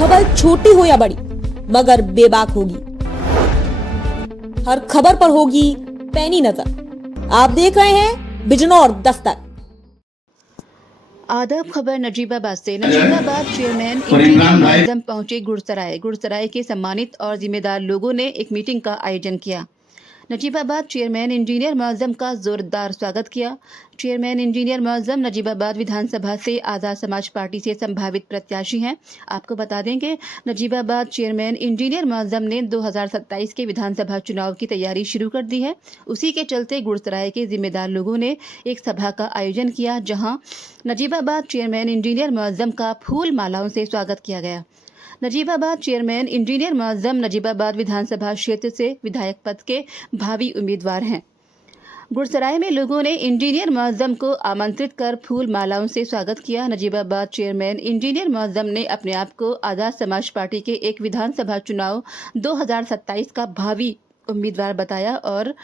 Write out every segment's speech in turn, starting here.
खबर छोटी हो या बड़ी मगर बेबाक होगी। हर खबर पर होगी पैनी नजर। आप देख रहे हैं बिजनौर दस्तक। आदाब। खबर नजीबाबाद से। नजीबाबाद चेयरमैन इंजीनियर मुअज्जम पहुंचे गुड़सराय के सम्मानित और जिम्मेदार लोगों ने एक मीटिंग का आयोजन किया। नजीबाबाद चेयरमैन इंजीनियर मुअज्जम का जोरदार स्वागत किया। चेयरमैन इंजीनियर मुअज्जम नजीबाबाद विधानसभा से आज़ाद समाज पार्टी से संभावित प्रत्याशी हैं। आपको बता दें कि नजीबाबाद चेयरमैन इंजीनियर मुअज्जम ने 2027 के विधानसभा चुनाव की तैयारी शुरू कर दी है। उसी के चलते गुड़सराय के जिम्मेदार लोगों ने एक सभा का आयोजन किया, जहां नजीबाबाद चेयरमैन इंजीनियर मुअज्जम का फूल मालाओं से स्वागत किया गया। नजीबाबाद चेयरमैन इंजीनियर मुअज्जम नजीबाबाद विधानसभा क्षेत्र से विधायक पद के भावी उम्मीदवार हैं। गुड़सराय में लोगों ने इंजीनियर मुअज्जम को आमंत्रित कर फूल मालाओं से स्वागत किया। नजीबाबाद चेयरमैन इंजीनियर मुअज्जम ने अपने आप को आज़ाद समाज पार्टी के एक विधानसभा चुनाव 2027 का भावी उम्मीदवार बताया और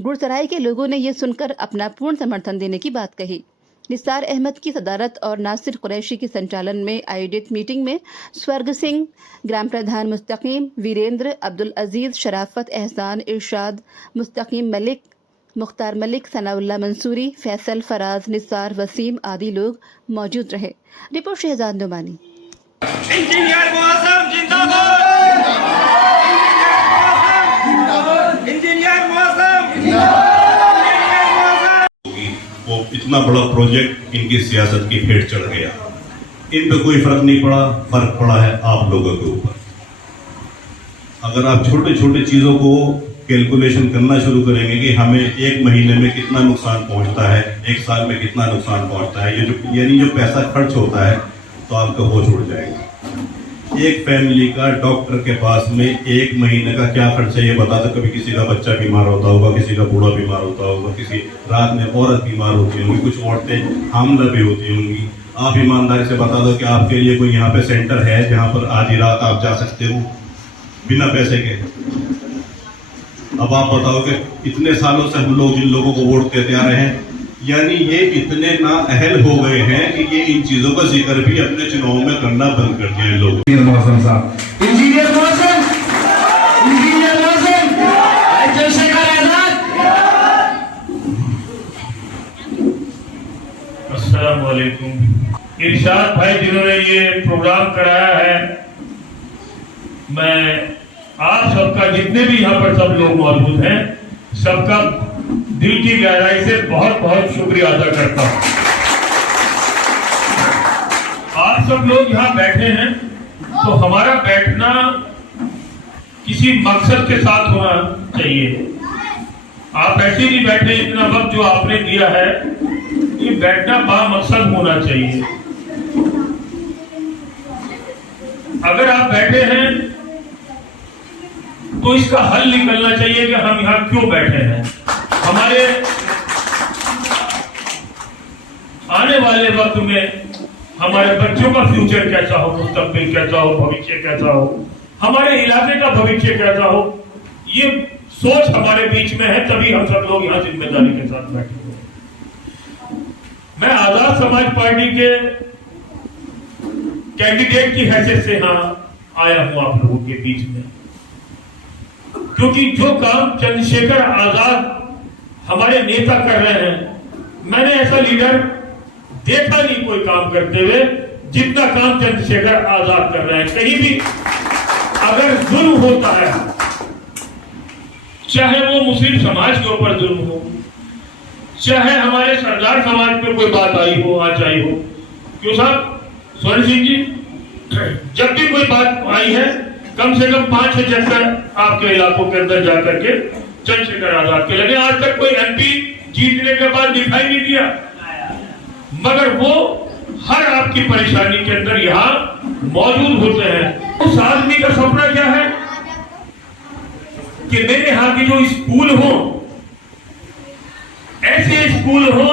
गुड़सराय के लोगों ने यह सुनकर अपना पूर्ण समर्थन देने की बात कही। निसार अहमद की सदारत और नासिर कुरैशी के संचालन में आयोजित मीटिंग में स्वर्ग सिंह, ग्राम प्रधान मुस्तकीम, वीरेंद्र, अब्दुल अजीज, शराफत, एहसान, इरशाद, मुस्तकीम मलिक, मुख्तार मलिक, सनाउल्ला मंसूरी, फैसल, फराज, निसार, वसीम आदि लोग मौजूद रहे। रिपोर्ट शहजाद नुमानी। इंजीनियर मुअज्जम जिंदाबाद। इंजीनियर मुअज्जम जिंदाबाद। वो इतना बड़ा प्रोजेक्ट इनकी सियासत की भेंट चढ़ गया। इन पे कोई फर्क नहीं पड़ा, फर्क पड़ा है आप लोगों के ऊपर। अगर आप छोटे छोटे चीजों को कैलकुलेशन करना शुरू करेंगे कि हमें एक महीने में कितना नुकसान पहुंचता है, एक साल में कितना नुकसान पहुंचता है, ये जो पैसा खर्च होता है, तो आपका होश उड़ जाएगा। एक फैमिली का डॉक्टर के पास में एक महीने का क्या खर्च है ये बता दो। कभी किसी का बच्चा बीमार होता होगा, किसी का बूढ़ा बीमार होता होगा, किसी रात में औरत बीमार होती होंगी, कुछ औरतें हामला भी होती होंगी। आप ईमानदारी से बता दो कि आपके लिए कोई यहाँ पे सेंटर है जहाँ पर आधी रात आप जा सकते हो बिना पैसे के? अब आप बताओ कि इतने सालों से हम लोग जिन लोगों को वोट देते आ रहे हैं, यानी ये इतने नाअहल हो गए हैं कि ये इन चीजों का जिक्र भी अपने चुनाव में करना बंद कर दिया इन लोगों। Engineer Muazzam, engineer Muazzam, Chandrashekhar Azad. अस्सलाम वालेकुम। इरशाद भाई जिन्होंने ये प्रोग्राम कराया है, मैं आप सबका, जितने भी यहाँ पर सब लोग मौजूद हैं, सबका दिल की गहराई से बहुत बहुत शुक्रिया अदा करता हूँ। आप सब लोग यहाँ बैठे हैं तो हमारा बैठना किसी मकसद के साथ होना चाहिए। आप ऐसे नहीं बैठे, इतना वक्त जो आपने दिया है, ये बैठना बामकसद होना चाहिए। अगर आप बैठे हैं तो इसका हल निकलना चाहिए कि हम यहाँ क्यों बैठे हैं। हमारे आने वाले वक्त में हमारे बच्चों का फ्यूचर कैसा हो, मुस्तकबिल कैसा हो, भविष्य कैसा हो, हमारे इलाके का भविष्य कैसा हो, ये सोच हमारे बीच में है, तभी हम सब लोग यहाँ जिम्मेदारी के साथ बैठे हुए। मैं आजाद समाज पार्टी के कैंडिडेट की हैसियत से यहाँ आया हूं आप लोगों के बीच में, क्योंकि जो काम चंद्रशेखर आजाद हमारे नेता कर रहे हैं, मैंने ऐसा लीडर देखा नहीं कोई काम करते हुए जितना काम चंद्रशेखर आजाद कर रहे हैं। कहीं भी अगर जुल्म होता है, चाहे वो मुस्लिम समाज के ऊपर जुल्म हो, चाहे हमारे सरदार समाज पे कोई बात आई हो, आज आई हो, क्यों साहब स्वर्ण सिंह जी, जब भी कोई बात आई है, कम से कम 5-6 चक्कर आपके इलाकों के अंदर जाकर के चंद्रशेखर आजाद के लगे। आज तक कोई एमपी जीतने के बाद दिखाई नहीं दिया, मगर वो हर आपकी परेशानी के अंदर यहाँ मौजूद होते हैं। उस आदमी का सपना क्या है कि मेरे यहाँ के जो स्कूल हो, ऐसे स्कूल हो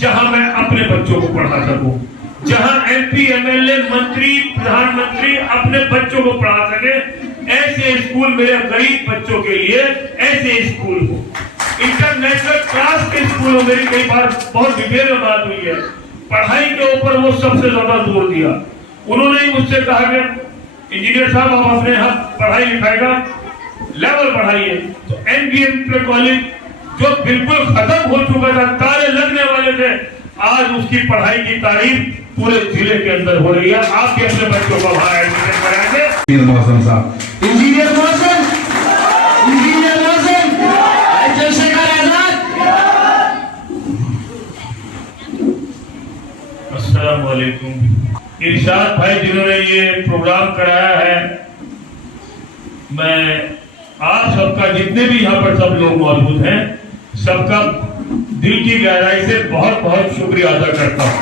जहां मैं अपने बच्चों को पढ़ा सकूं, जहां एमपी, एमएलए, मंत्री, प्रधानमंत्री अपने बच्चों को पढ़ा सके। ऐसे स्कूल मेरे गरीब बच्चों के लिए ऐसे स्कूल हो, इंटरनेशनल क्लास के स्कूल हो। मेरी कई बार बहुत डिटेल में बात हुई है, पढ़ाई के ऊपर वो सबसे ज्यादा जोर दिया। उन्होंने मुझसे कहा कि इंजीनियर साहब आप अपने यहाँ पढ़ाई लिखाई का लेवल बढ़ाइए। तो एनबीएम कॉलेज जो बिल्कुल खत्म हो चुका था, ताले लगने वाले थे, आज उसकी पढ़ाई की तारीफ पूरे जिले के अंदर हो रही है। आप भी अपने बच्चों को वहां एडमिशन कराएंगे। मौसम साहब, इंजीनियर मौसम, इंजीनियर मौसम, चंद्रशेखर आजाद। अस्सलाम वालेकुम। इरशाद भाई जिन्होंने ये प्रोग्राम कराया है, मैं आप सबका, जितने भी यहाँ पर सब लोग मौजूद हैं, सबका दिल की गहराई से बहुत बहुत शुक्रिया अदा करता हूँ।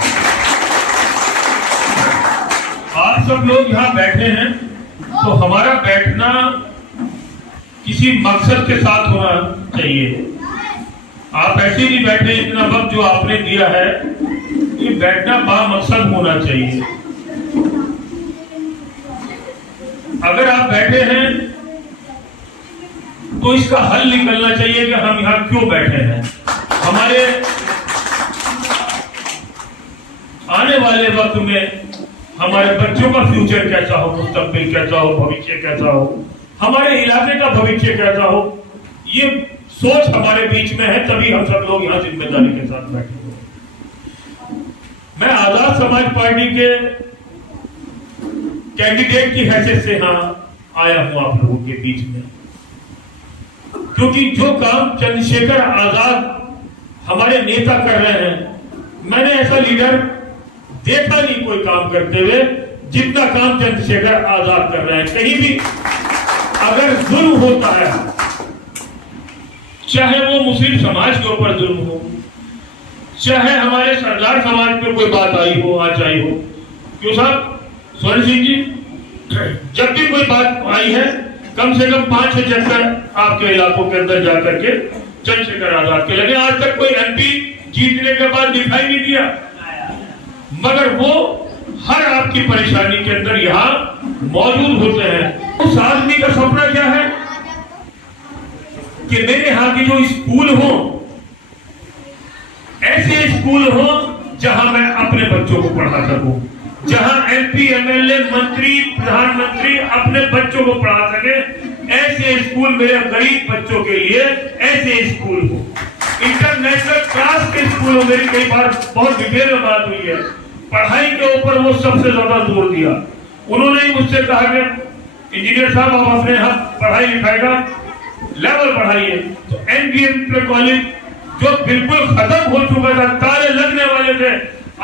आप सब लोग यहाँ बैठे हैं तो हमारा बैठना किसी मकसद के साथ होना चाहिए। आप ऐसे नहीं बैठे, इतना वक्त जो आपने दिया है, ये बैठना बामकसद होना चाहिए। अगर आप बैठे हैं तो इसका हल निकलना चाहिए कि हम यहाँ क्यों बैठे हैं। हमारे आने वाले वक्त में हमारे बच्चों का फ्यूचर कैसा हो, मुस्तकबिल कैसा हो, भविष्य कैसा हो, हमारे इलाके का भविष्य कैसा हो, ये सोच हमारे बीच में है, तभी हम सब लोग यहाँ जिम्मेदारी के साथ बैठे हुए। मैं आजाद समाज पार्टी के कैंडिडेट की हैसियत से यहाँ आया हूं आप लोगों के बीच में, क्योंकि जो काम चंद्रशेखर आजाद हमारे नेता कर रहे हैं, मैंने ऐसा लीडर देखा नहीं कोई काम करते हुए जितना काम चंद्रशेखर आजाद कर रहे हैं। कहीं भी अगर जुल्म होता है, चाहे वो मुस्लिम समाज के ऊपर जुल्म हो, चाहे हमारे सरदार समाज पे कोई बात आई हो, आज आई हो, क्यों साहब स्वर्ण सिंह जी, जब भी कोई बात आई है, कम से कम 5-6 चक्कर आपके इलाकों के अंदर जाकर के चंद्रशेखर आजाद के लगे। आज तक कोई एमपी जीतने के बाद दिखाई नहीं दिया, मगर वो हर आपकी परेशानी के अंदर यहाँ मौजूद होते हैं। उस आदमी का सपना क्या है कि मेरे यहाँ की जो स्कूल हो, ऐसे स्कूल हो जहां मैं अपने बच्चों को पढ़ा सकूं, जहां एमपी, एमएलए, मंत्री, प्रधानमंत्री अपने बच्चों को पढ़ा सके। ऐसे स्कूल मेरे गरीब बच्चों के लिए ऐसे स्कूल हो, इंटरनेशनल क्लास के स्कूल हो। मेरी कई बार बहुत डिटेल में बात हुई है, पढ़ाई के ऊपर वो सबसे ज्यादा जोर दिया। उन्होंने ही मुझसे कहा कि इंजीनियर साहब आप अपने यहाँ पढ़ाई लिखाई का लेवल बढ़ाइए। तो एनबीएम कॉलेज जो बिल्कुल खत्म हो चुका था, ताले लगने वाले थे,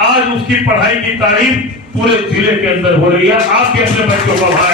आज उसकी पढ़ाई की तारीफ पूरे जिले के अंदर हो रही है। आप भी अपने बच्चों को वहां